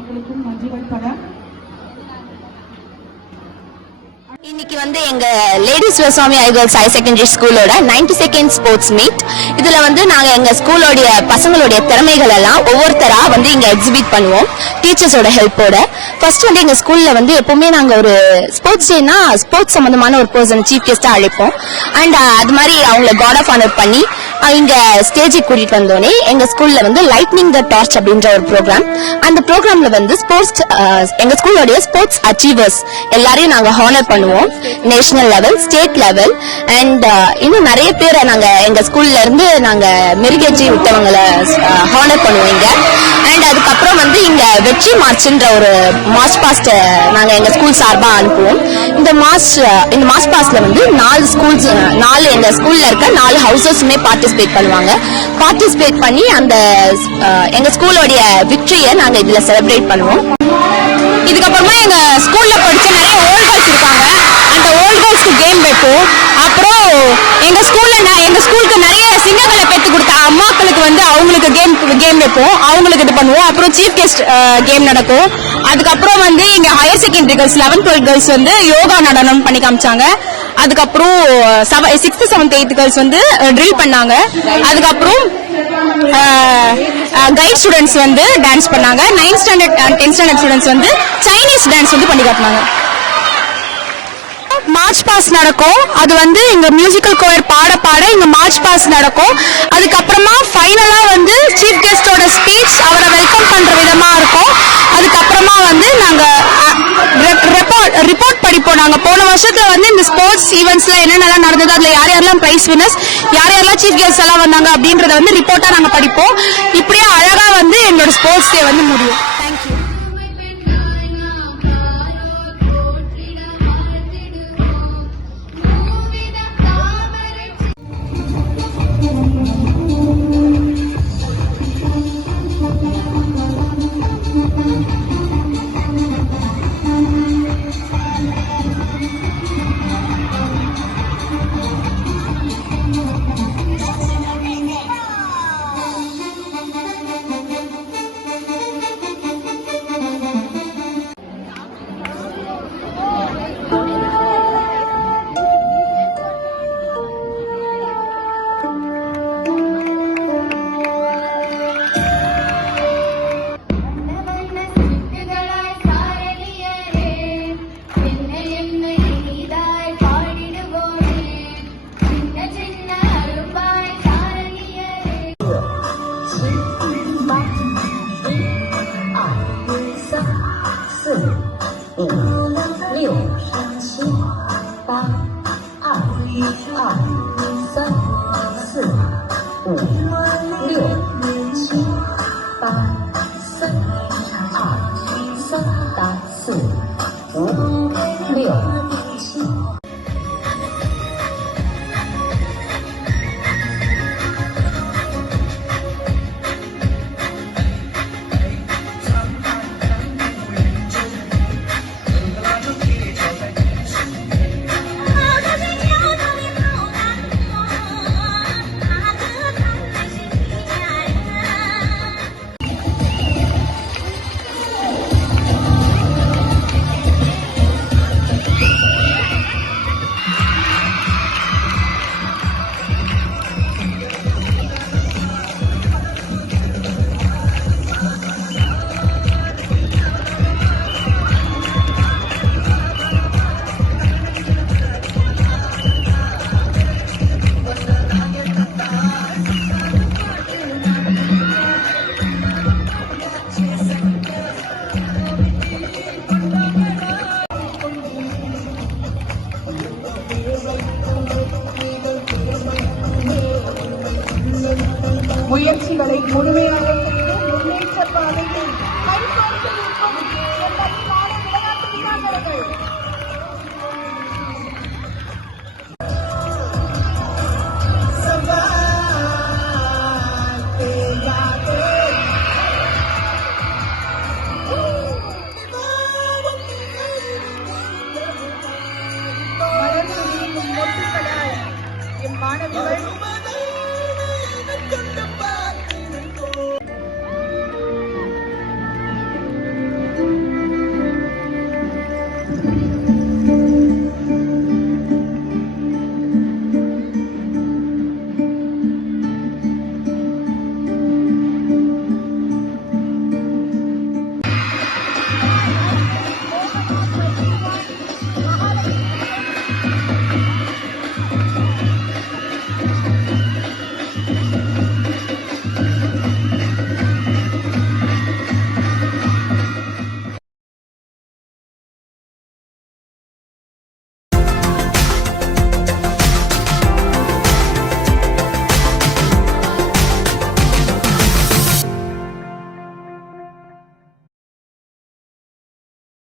மக்களுக்கும் நன்றிகள் பல. இன்னைக்கு வந்து எங்க லேடிஸ் சிவசுவாமி ஐகர்ல்ஸ் ஹையர் செகண்டரி ஸ்கூலோட 92nd ஸ்போர்ட்ஸ் மீட். இதுல வந்து நாங்க எங்க ஸ்கூலோடைய பசங்களுடைய திறமைகள் எல்லாம் ஒவ்வொருத்தரா வந்து இங்க எக்ஸிபிட் பண்ணுவோம் டீச்சர்ஸோட ஹெல்ப்போட. ஃபர்ஸ்ட் வந்து எங்க ஸ்கூல்ல வந்து எப்பவுமே நாங்க ஒரு ஸ்போர்ட்ஸ் டேனா ஸ்போர்ட்ஸ் சம்பந்தமான ஒரு பர்சன் சீஃப் கெஸ்டா அழைப்போம். அண்ட் அது மாதிரி அவங்களை காட் ஆஃப் ஆனர் பண்ணி இங்க ஸ்டேஜுக்கு கூட்டிட்டு வந்தோடனே எங்க ஸ்கூல்ல வந்து லைட்னிங் த டார்ச் அப்படின்ற ஒரு ப்ரோக்ராம். அந்த ப்ரோக்ராம்ல வந்து ஸ்போர்ட்ஸ் எங்க ஸ்கூலோடைய ஸ்போர்ட்ஸ் அச்சீவர்ஸ் எல்லாரையும் நாங்க ஹானர் பண்ணுவோம். National level, state level and இன்னும் நிறைய பேரை நாங்க எங்க ஸ்கூல்ல இருந்து நாங்க மெருகேற்றி விட்டவங்களை ஹானர் பண்ணுவோம் இங்க. அண்ட் அதுக்கப்புறம் வந்து இங்க வெற்றி மார்ச்ன்ற ஒரு மார்ச் பாஸ்ட் நாங்க எங்க ஸ்கூல் சார்பா அனுப்புவோம். இந்த மார்ச் பாஸ்ட்ல வந்து 4 எங்க ஸ்கூல்ல இருக்க 4 ஹவுசஸுமே பார்ட்டிசிபேட் பண்ணுவாங்க. பார்ட்டிசிபேட் பண்ணி அந்த எங்க ஸ்கூலோடைய விக்டரியை நாங்க இதுல செலிப்ரேட் பண்ணுவோம். இதுக்கப்புறமா எங்க ஸ்கூல்ல படிச்ச நிறைய ஓல்ட் கேர்ள்ஸ் இருக்காங்க. அந்த ஓல்ட் கேர்ள்ஸ்க்கு கேம் வைப்போம். அப்புறம் எங்க ஸ்கூலுக்கு நிறைய சிங்கங்களை பெற்று கொடுத்த அம்மாக்களுக்கு வந்து அவங்களுக்கு கேம் வைப்போம். அவங்களுக்கு இது பண்ணுவோம். அப்புறம் சீஃப் கெஸ்ட் கேம் நடக்கும். அதுக்கப்புறம் வந்து இங்க higher secondary girls 11th 12th girls வந்து யோகா நடனம் பண்ணி காமிச்சாங்க. அதுக்கப்புறம் 6th 7th 8th கேர்ள்ஸ் வந்து ட்ரில் பண்ணாங்க. அதுக்கப்புறம் கைட் ஸ்டூடெண்ட்ஸ் வந்து டான்ஸ் பண்ணாங்க. 9th standard and 10th standard students வந்து சைனீஸ் டான்ஸ் வந்து பண்ணி காட்டினாங்க. மார்ச் பாஸ் நடக்கும். அது வந்து இங்க மியூசிக்கல் கோயர் பாட இங்க மார்ச் பாஸ் நடக்கும். அதுக்கப்புறமா ஃபைனலா வந்து சீஃப் கெஸ்டோட ஸ்பீச் அவரை வெல்கம் பண்ற விதமா இருக்கும். அதுக்கப்புறமா வந்து நாங்க ரிப்போர்ட் படிப்போம். நாங்க போன வருஷத்துல வந்து இந்த ஸ்போர்ட்ஸ் ஈவெண்ட்ஸ்ல என்னென்னலாம் நடந்தது, அதுல யாரெல்லாம் பிரைஸ் வினர்ஸ், யாரெல்லாம் சீஃப் கெஸ்ட் எல்லாம் வந்தாங்க அப்படின்றத வந்து ரிப்போர்ட்டா நாங்க படிப்போம். இப்படியே அழகா வந்து எங்களோட ஸ்போர்ட்ஸ் டே வந்து முடியும். தேங்க்யூ. முயற்சிகளை முழுமையாக செய்து முன்னேற்ற பாதையில் கைகோர்த்து நிற்கும் எங்கள் நாடு விளையாட்டு வீராங்கனைகள்